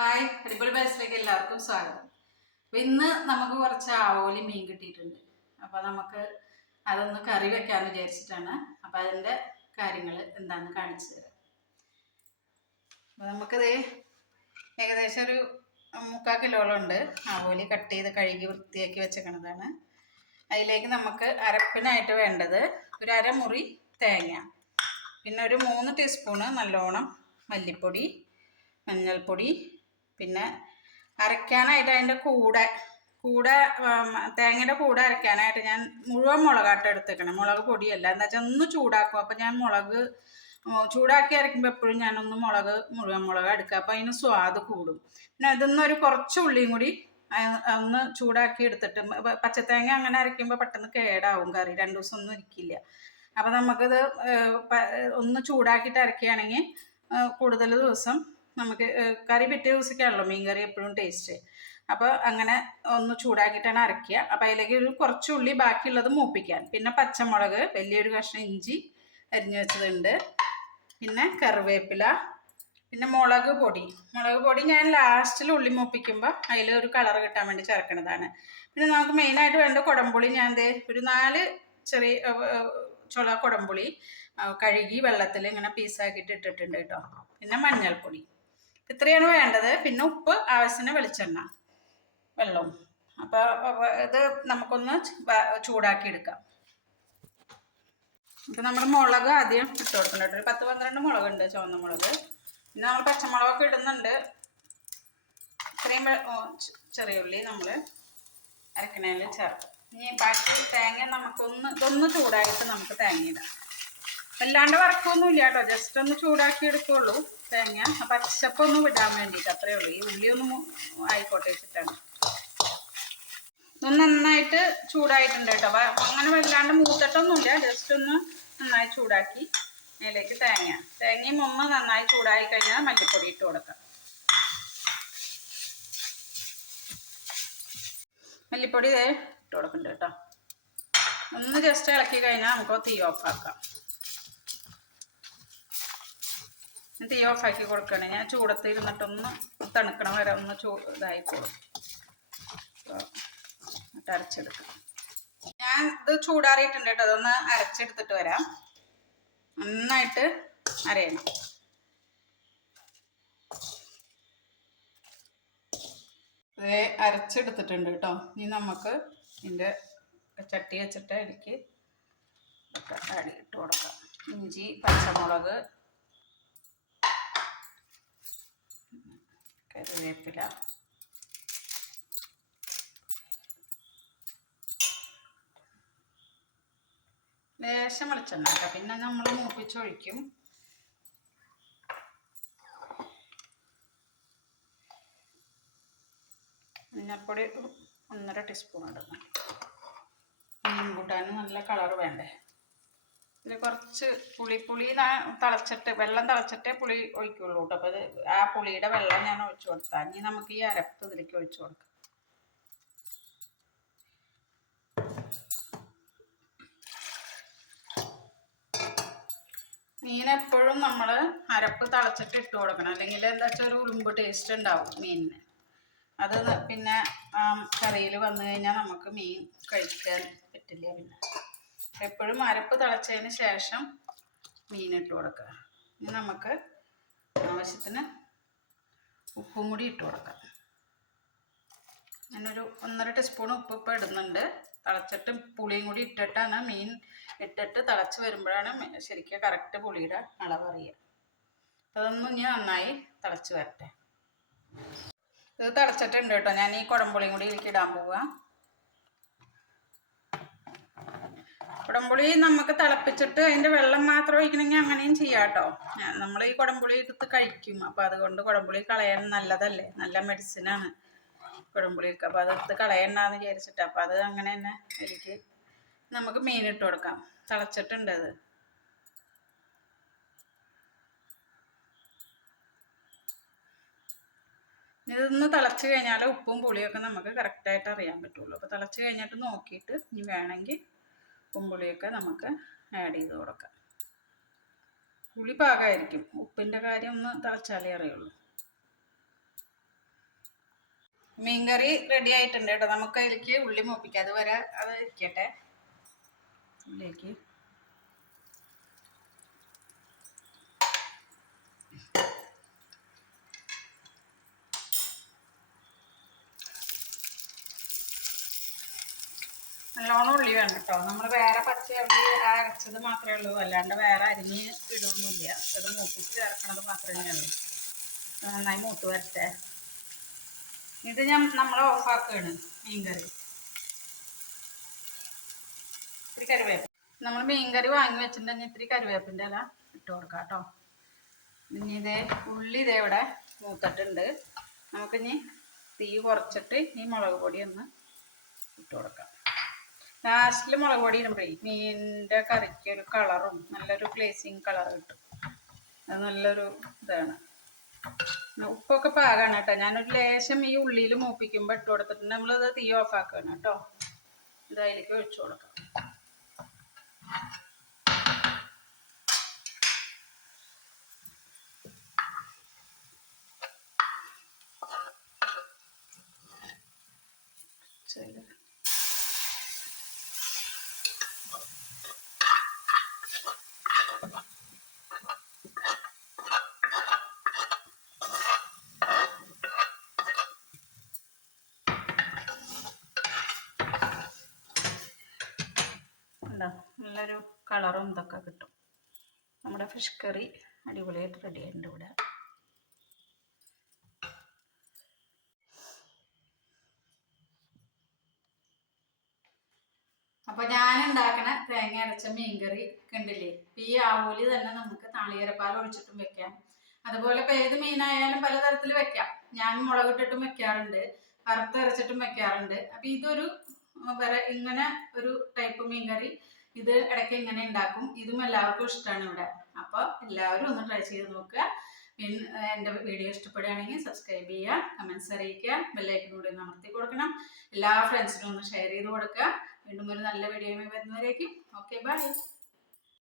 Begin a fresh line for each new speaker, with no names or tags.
Hi അടിപൊളി ബേസിലേക്ക് എല്ലാവർക്കും സ്വാഗതം. അപ്പം ഇന്ന് നമുക്ക് കുറച്ച് ആവോലി മീൻ കിട്ടിയിട്ടുണ്ട്. അപ്പോൾ നമുക്ക് അതൊന്ന് കറി വെക്കാമെന്ന് വിചാരിച്ചിട്ടാണ്. അപ്പോൾ അതിന്റെ കാര്യങ്ങൾ എന്താന്ന് കാണിച്ചു തരാം. അപ്പോൾ നമുക്കിത് ഏകദേശം ഒരു മുക്കാൽ കിലോളം ഉണ്ട്. ആവോലി കട്ട് ചെയ്ത് കഴുകി വൃത്തിയാക്കി വെച്ചേക്കണതാണ്. അതിലേക്ക് നമുക്ക് അരപ്പിനായിട്ട് വേണ്ടത് ഒരു അരമുറി തേങ്ങ. പിന്നെ ഒരു മൂന്ന് ടീസ്പൂണ് നല്ലോണം മല്ലിപ്പൊടി മഞ്ഞൾപ്പൊടി പിന്നെ അരയ്ക്കാനായിട്ട് അതിന്റെ കൂടെ കൂടെ തേങ്ങയുടെ കൂടെ അരയ്ക്കാനായിട്ട് ഞാൻ മുഴുവൻ മുളകാട്ട് എടുത്തേക്കണം. മുളക് പൊടിയല്ല. എന്താ വെച്ചാൽ ഒന്ന് ചൂടാക്കും. അപ്പം ഞാൻ മുളക് ചൂടാക്കി അരയ്ക്കുമ്പോൾ എപ്പോഴും ഞാനൊന്ന് മുളക് മുഴുവൻ മുളക് എടുക്കുക അപ്പം അതിന് സ്വാദ് കൂടും. പിന്നെ ഇതിന്ന് ഒരു കുറച്ച് ഉള്ളിയും കൂടി ഒന്ന് ചൂടാക്കി എടുത്തിട്ട് പച്ചത്തേങ്ങ അങ്ങനെ അരയ്ക്കുമ്പോൾ പെട്ടെന്ന് കേടാവും കറി. രണ്ട് ദിവസം ഒന്നും ഇരിക്കില്ല. അപ്പം നമുക്കിത് ഒന്ന് ചൂടാക്കിയിട്ട് അരയ്ക്കുകയാണെങ്കിൽ കൂടുതൽ ദിവസം നമുക്ക് കറി പിറ്റേ ദിവസമൊക്കെയാണല്ലോ മീൻ കറി എപ്പോഴും ടേസ്റ്റ് അപ്പോൾ അങ്ങനെ ഒന്ന് ചൂടാക്കിയിട്ടാണ് അരയ്ക്കുക. അപ്പോൾ അതിലേക്ക് ഒരു കുറച്ച് ഉള്ളി ബാക്കിയുള്ളത് മൂപ്പിക്കാൻ. പിന്നെ പച്ചമുളക് വലിയൊരു കഷ്ണം ഇഞ്ചി അരിഞ്ഞു വെച്ചതുണ്ട്. പിന്നെ കറിവേപ്പില പിന്നെ മുളക് പൊടി. മുളക് പൊടി ഞാൻ ലാസ്റ്റിൽ ഉള്ളി മൂപ്പിക്കുമ്പോൾ അതിൽ ഒരു കളർ കിട്ടാൻ വേണ്ടി ചേർക്കുന്നതാണ്. പിന്നെ നമുക്ക് മെയിനായിട്ട് വേണ്ട കുടംപുളി ഞാൻ ദേ ഒരു നാല് ചെറിയ ചുള കുടംപുളി കഴുകി വെള്ളത്തിൽ ഇങ്ങനെ പീസാക്കിയിട്ട് ഇട്ടിട്ടുണ്ട് കേട്ടോ. പിന്നെ മഞ്ഞൾപ്പൊടി. ഇത്രയാണ് വേണ്ടത്. പിന്നെ ഉപ്പ് ആവശ്യത്തിന് വെളിച്ചെണ്ണ വെള്ളവും. അപ്പോൾ ഇത് നമുക്കൊന്ന് ചൂടാക്കി എടുക്കാം. ഇപ്പം നമ്മൾ മുളക് ആദ്യം ഇട്ട് കൊടുക്കുന്നുണ്ട് ഒരു പത്ത് പന്ത്രണ്ട് മുളകുണ്ട് ചുവന്ന മുളക്. പിന്നെ നമ്മൾ പച്ചമുളകൊക്കെ ഇടുന്നുണ്ട്. ഇത്രയും ചെറിയ ഉള്ളി നമ്മൾ അരക്കണേൽ ചേർക്കും. ഇനി ബാക്കി തേങ്ങ നമുക്കൊന്ന് ഇതൊന്ന് ചൂടായിട്ട് നമുക്ക് തേങ്ങ ഇടാം. അല്ലാണ്ട് വറക്കൊന്നുമില്ല കേട്ടോ. ജസ്റ്റ് ഒന്ന് ചൂടാക്കി എടുക്കുള്ളൂ തേങ്ങ. പച്ചപ്പൊന്ന് വിടാൻ വേണ്ടിയിട്ട് അത്രേ ഉള്ളൂ. ഈ ഉള്ളി ഒന്ന് ആയിക്കോട്ടെ വെച്ചിട്ടാണ്. നന്നായിട്ട് ചൂടായിട്ടുണ്ട് കേട്ടോ. അങ്ങനെ വല്ലാണ്ട് മൂത്തിട്ടൊന്നുമില്ല. ജസ്റ്റ് ഒന്ന് നന്നായി ചൂടാക്കി അതിലേക്ക് തേങ്ങ. തേങ്ങയും ഒന്ന് നന്നായി ചൂടായി കഴിഞ്ഞാൽ മല്ലിപ്പൊടി ഇട്ട് കൊടുക്കാം. മല്ലിപ്പൊടി ഇതേ ഇട്ട് കൊടുക്കുന്നുണ്ട് കേട്ടോ. ഒന്ന് ജസ്റ്റ് ഇളക്കി കഴിഞ്ഞാൽ നമുക്ക് തീ ഓഫ് ആക്കാം ഞാൻ തീ ഓഫാക്കി കൊടുക്കണേ. ഞാൻ ചൂടത്ത് ഇരുന്നിട്ടൊന്ന് തണുക്കണം വരെ ഒന്ന് ചൂ ഇതായിക്കോളും. എന്നിട്ട് അരച്ചെടുക്കാം. ഞാൻ ഇത് ചൂടാറിയിട്ടുണ്ട് കേട്ടോ. അതൊന്ന് അരച്ചെടുത്തിട്ട് വരാം. നന്നായിട്ട് അരയണം. ഇത് അരച്ചെടുത്തിട്ടുണ്ട് കേട്ടോ. ഇനി നമുക്ക് ഇതിന്റെ ചട്ടി വെച്ചിട്ട് എനിക്ക് അടി ഇട്ട് കൊടുക്കാം. ഇഞ്ചി പച്ചമുളക് കറിവേപ്പില. ലേശം വെളിച്ചെണ്ണ പിന്നെ നമ്മൾ മൂപ്പിച്ചൊഴിക്കും. മഞ്ഞൾപ്പൊടി ഒന്നര ടീസ്പൂൺ ഇടുന്നു. മീൻ കൂട്ടാൻ നല്ല കളർ വേണ്ടേ? ഇതിൽ കുറച്ച് പുളി പുളി തിളച്ചിട്ട് വെള്ളം തിളച്ചിട്ടേ പുളി ഒഴിക്കുള്ളൂ കേട്ടോ അപ്പോൾ ഇത് ആ പുളിയുടെ വെള്ളം ഞാൻ ഒഴിച്ചു കൊടുത്താൽ ഇനി നമുക്ക് ഈ അരപ്പ് ഇതിലേക്ക് ഒഴിച്ചു കൊടുക്കാം. മീൻ എപ്പോഴും നമ്മൾ അരപ്പ് തിളച്ചിട്ട് ഇട്ട് കൊടുക്കണം. അല്ലെങ്കിൽ എന്താ വെച്ചാൽ ഒരു ഉളുമ്പ് ടേസ്റ്റ് ഉണ്ടാവും മീനിന്. അത് പിന്നെ കറിയിൽ വന്നു കഴിഞ്ഞാൽ നമുക്ക് മീൻ കഴിക്കാൻ പറ്റില്ല പിന്നെ. എപ്പോഴും അരപ്പ് തിളച്ചതിന് ശേഷം മീൻ ഇട്ട് കൊടുക്കുക. ഇനി നമുക്ക് ആവശ്യത്തിന് ഉപ്പും കൂടി ഇട്ട് കൊടുക്കാം. ഞാനൊരു ഒന്നര ടീസ്പൂൺ ഉപ്പ് ഇപ്പോൾ ഇടുന്നുണ്ട്. തിളച്ചിട്ട് പുളിയും കൂടി ഇട്ടിട്ടാണ് മീൻ ഇട്ടിട്ട് തിളച്ച് വരുമ്പോഴാണ് ശരിക്കും കറക്റ്റ് പുളിയുടെ അളവ് അറിയുക. അതൊന്നും ഇനി നന്നായി തിളച്ച് വരട്ടെ. ഇത് തിളച്ചിട്ടുണ്ട് കേട്ടോ. ഞാൻ ഈ കുടംപുളിയും കൂടി ഇതിലേക്ക് ഇടാൻ പോവുക കുടംപുളി നമുക്ക് തിളപ്പിച്ചിട്ട് അതിന്റെ വെള്ളം മാത്രം ഒഴിക്കണമെങ്കിൽ അങ്ങനെയും ചെയ്യാം കേട്ടോ. നമ്മൾ ഈ കുടംപുളി എടുത്ത് കഴിക്കും. അപ്പോൾ അതുകൊണ്ട് കുടംപുളി കളയാൻ നല്ലതല്ലേ? നല്ല മെഡിസിനാണ് കുടംപുളിയൊക്കെ അപ്പോൾ അതെടുത്ത് കളയണ്ടെന്ന് വിചാരിച്ചിട്ട് അപ്പോൾ അത് അങ്ങനെ തന്നെ എനിക്ക് നമുക്ക് മീൻ ഇട്ട് കൊടുക്കാം. തിളച്ചിട്ടുണ്ട് അത്. ഇതൊന്ന് തിളച്ച് കഴിഞ്ഞാൽ ഉപ്പും പുളിയൊക്കെ നമുക്ക് കറക്റ്റായിട്ട് അറിയാൻ പറ്റുള്ളൂ. അപ്പോൾ തിളച്ച് കഴിഞ്ഞിട്ട് നോക്കിയിട്ട് ഇനി വേണമെങ്കിൽ ഉപ്പും പുളിയൊക്കെ നമുക്ക് ആഡ് ചെയ്ത് കൊടുക്കാം. പുളി പാകമായിരിക്കും. ഉപ്പിന്റെ കാര്യം ഒന്ന് തിളച്ചാലേ അറിയുള്ളൂ. മീൻകറി റെഡി ആയിട്ടുണ്ട് കേട്ടോ. നമുക്ക് അതിലേക്ക് ഉള്ളി മൂപ്പിക്കാം. അതുവരെ അത് ഇരിക്കട്ടെ. ഉള്ളിലേക്ക് നല്ലോണം ഉള്ളി വേണം കേട്ടോ. നമ്മൾ വേറെ പച്ച ഉള്ളി അരച്ചത് മാത്രമേ ഉള്ളൂ. അല്ലാണ്ട് വേറെ അരിഞ്ഞ് ഇടൊന്നുമില്ല ഇത് മൂപ്പിച്ച് ചേർക്കണത് മാത്രമേ ഉള്ളൂ. നന്നായി മൂത്ത് വരട്ടെ. ഇത് ഞാൻ നമ്മൾ ഓഫാക്കുകയാണ് മീൻകറി. ഇത്തിരി കരുവേപ്പ് നമ്മൾ മീൻകറി വാങ്ങി വെച്ചിട്ടുണ്ടെങ്കിൽ ഇത്തിരി കരുവേപ്പിന്റെ ഇല ഇട്ട് കൊടുക്കാം കേട്ടോ. ഇനി ഇതേ ഉള്ളി ഇതേ ഇവിടെ മൂത്തിട്ടുണ്ട്. നമുക്കിനി തീ കുറച്ചിട്ട് ഈ മുളക് പൊടി ഒന്ന് ഇട്ട് കൊടുക്കാം. ലാസ്റ്റിൽ മുളക് പൊടി ഇടുമ്പോഴേ മീനിന്റെ കറിക്ക് ഒരു കളറും നല്ലൊരു ഗ്ലേസിങ് കളർ കിട്ടും. അത് നല്ലൊരു ഇതാണ്. ഉപ്പൊക്കെ പാകാണ് കേട്ടോ. ഞാനൊരു ലേശം ഈ ഉള്ളിയിൽ മൂപ്പിക്കുമ്പോൾ ഇട്ട് നമ്മൾ നമ്മളത് തീ ഓഫ് ആക്കുകയാണ് കേട്ടോ. ഇതായിരിക്കും ഒഴിച്ചു കൊടുക്കാം ശരി ഉണ്ടോ നല്ലൊരു കളറും ഇതൊക്കെ കിട്ടും. നമ്മുടെ ഫിഷ് കറി അടിപൊളിയായിട്ട് റെഡി ആയിട്ടുണ്ട് ഇവിടെ. അപ്പൊ ഞാൻ ഉണ്ടാക്കണ തേങ്ങ അരച്ച മീൻകറി കണ്ടില്ലേ? ഇപ്പൊ ഈ ആവൂലി തന്നെ നമുക്ക് നാളികേരപ്പാൽ ഒഴിച്ചിട്ടും വെക്കാം. അതുപോലെ ഇപ്പൊ ഏത് മീനായാലും പലതരത്തിൽ വെക്കാം. ഞാൻ മുളകിട്ടിട്ടും വെക്കാറുണ്ട്. വറുത്തരച്ചിട്ടും വെക്കാറുണ്ട്. അപ്പൊ ഇതൊരു ഇങ്ങനെ ഒരു ടൈപ്പ് മീൻകറി ഇത് ഇടയ്ക്ക് ഇങ്ങനെ ഉണ്ടാക്കും. ഇതും എല്ലാവർക്കും ഇഷ്ടമാണ് ഇവിടെ. അപ്പോൾ എല്ലാവരും ഒന്ന് ട്രൈ ചെയ്ത് നോക്കുക. പിന്നെ എന്റെ വീഡിയോ ഇഷ്ടപ്പെടുകയാണെങ്കിൽ സബ്സ്ക്രൈബ് ചെയ്യുക കമൻസ് അറിയിക്കുക ബെല്ലൈക്കൻ കൂടി ഒന്ന് അമർത്തി കൊടുക്കണം. എല്ലാ ഫ്രണ്ട്സിനും ഒന്ന് ഷെയർ ചെയ്ത് കൊടുക്കുക. വീണ്ടും ഒരു നല്ല വീഡിയോ വരുന്നവരേക്കും. Okay bye